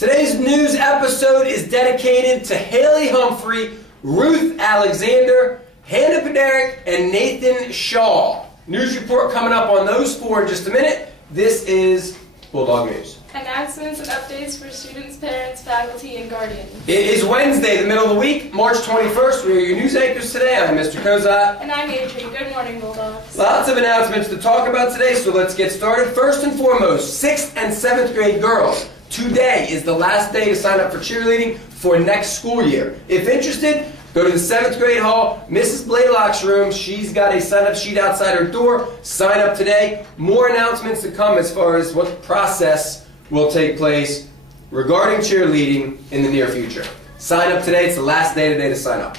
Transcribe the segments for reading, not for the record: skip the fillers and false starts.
Today's news episode is dedicated to Haley Humphrey, Ruth Alexander, Hannah Bederick, and Nathan Shaw. News report coming up on those four in just a minute. This is Bulldog News. Announcements and updates for students, parents, faculty, and guardians. It is Wednesday, the middle of the week, March 21st. We are your news anchors today. I'm Mr. Kozat. And I'm Adrian. Good morning, Bulldogs. Lots of announcements to talk about today, so let's get started. First and foremost, 6th and 7th grade girls. Today is the last day to sign up for cheerleading for next school year. If interested, go to the 7th grade hall, Mrs. Blaylock's room. She's got a sign-up sheet outside her door. Sign up today. More announcements to come as far as what process will take place regarding cheerleading in the near future. Sign up today. It's the last day today to sign up.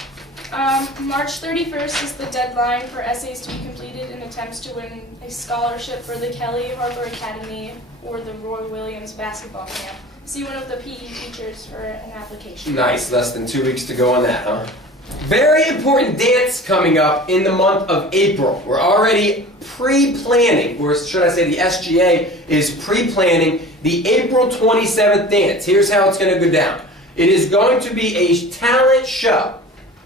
March 31st is the deadline for essays to be completed in attempts to win a scholarship for the Kelly Harbor Academy or the Roy Williams basketball camp. See one of the PE teachers for an application. Nice. Less than 2 weeks to go on that, huh? Very important dance coming up in the month of April. We're already pre-planning, or should I say the SGA is pre-planning the April 27th dance. Here's how it's going to go down. It is going to be a talent show.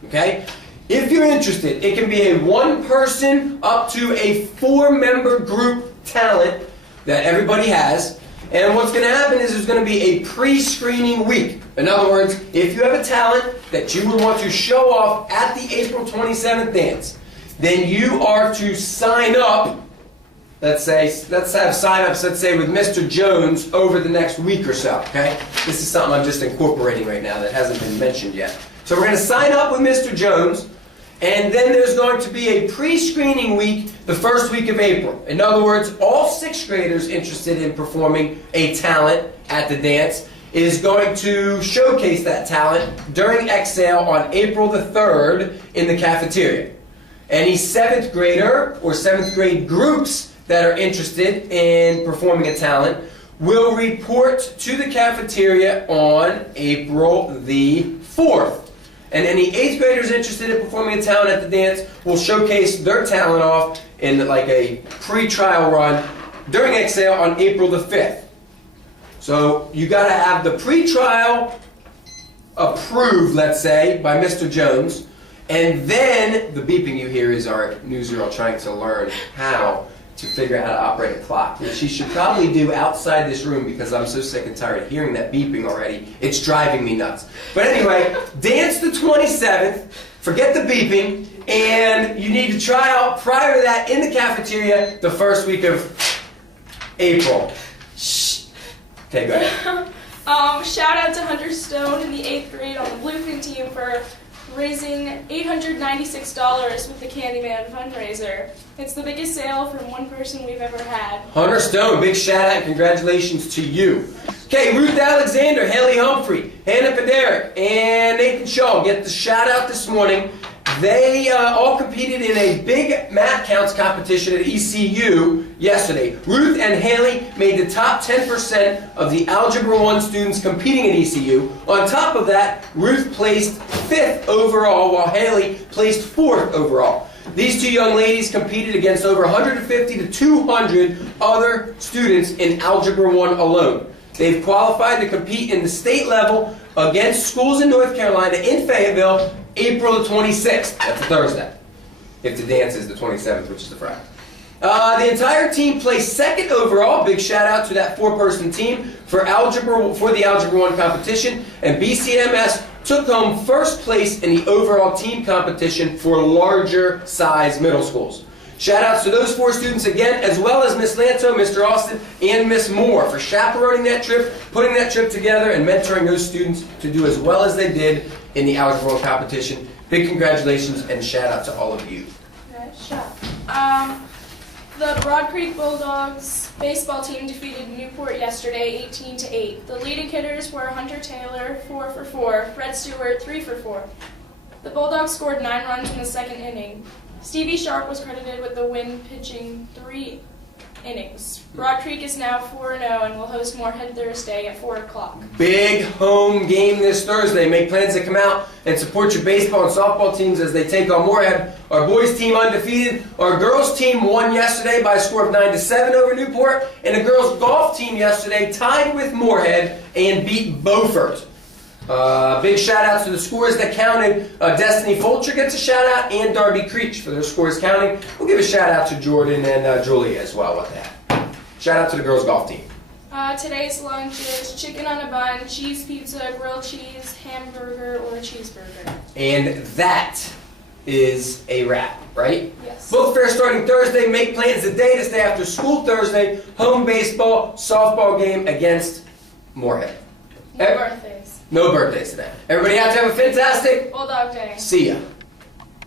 Okay? If you're interested, it can be a one-person up to a four-member group talent that everybody has. And what's going to happen is there's going to be a pre-screening week. In other words, if you have a talent that you would want to show off at the April 27th dance, then you are to sign up. Let's have sign-ups, let's say, with Mr. Jones over the next week or so. Okay? This is something I'm just incorporating right now that hasn't been mentioned yet. So we're going to sign up with Mr. Jones, and then there's going to be a pre-screening week the first week of April. In other words, all 6th graders interested in performing a talent at the dance is going to showcase that talent during Exhale on April the 3rd in the cafeteria. Any 7th grader or 7th grade groups that are interested in performing a talent will report to the cafeteria on April the 4th. And any 8th graders interested in performing a talent at the dance will showcase their talent off in like a pre-trial run during Exhale on April the 5th. So you got to have the pre-trial approved, let's say, by Mr. Jones. And then the beeping you hear is our newsreel trying to learn how to figure out how to operate a clock, which she should probably do outside this room because I'm so sick and tired of hearing that beeping already. It's driving me nuts. But anyway, dance the 27th, forget the beeping, and you need to try out prior to that in the cafeteria the first week of April. Shh. Okay, go ahead. Shout out to Hunter Stone in the 8th grade on the Bluefin team for raising $896 with the Candyman fundraiser. It's the biggest sale from one person we've ever had. Hunter Stone, big shout out and congratulations to you. Okay, Ruth Alexander, Haley Humphrey, Hannah Bederick, and Nathan Shaw get the shout out this morning. They all competed in a big math counts competition at ECU yesterday. Ruth and Haley made the top 10% of the Algebra 1 students competing at ECU. On top of that, Ruth placed 5th overall while Haley placed 4th overall. These two young ladies competed against over 150 to 200 other students in Algebra 1 alone. They've qualified to compete in the state level against schools in North Carolina in Fayetteville April the 26th. That's a Thursday. If the dance is the 27th, which is the Friday. The entire team placed 2nd overall. Big shout out to that 4-person team for the Algebra 1 competition. And BCMS took home 1st place in the overall team competition for larger size middle schools. Shout outs to those 4 students again, as well as Miss Lanto, Mr. Austin, and Miss Moore for chaperoning that trip, putting that trip together, and mentoring those students to do as well as they did in the Algebra 1 competition. Big congratulations and shout out to all of you. Nice shot. The Broad Creek Bulldogs baseball team defeated Newport yesterday 18-8. The leading hitters were Hunter Taylor, 4 for 4, Fred Stewart, 3 for 4. The Bulldogs scored 9 runs in the 2nd inning. Stevie Sharp was credited with the win, pitching 3 innings. Broad Creek is now 4-0 and will host Moorhead Thursday at 4 o'clock. Big home game this Thursday. Make plans to come out and support your baseball and softball teams as they take on Moorhead. Our boys team undefeated. Our girls team won yesterday by a score of 9-7 over Newport. And the girls golf team yesterday tied with Moorhead and beat Beaufort. Big shout outs to the scores that counted. Destiny Fulcher gets a shout out, and Darby Creech for their scores counting. We'll give a shout out to Jordan and Julia as well with that. Shout out to the girls golf team. Today's lunch is chicken on a bun, cheese pizza, grilled cheese, hamburger, or cheeseburger. And that is a wrap, right? Yes. Book fair starting Thursday. Make plans the day to stay after school Thursday. Home baseball, softball game against Moorhead. No birthdays. No birthdays today. Everybody have to have a fantastic. Bulldog Day. See ya.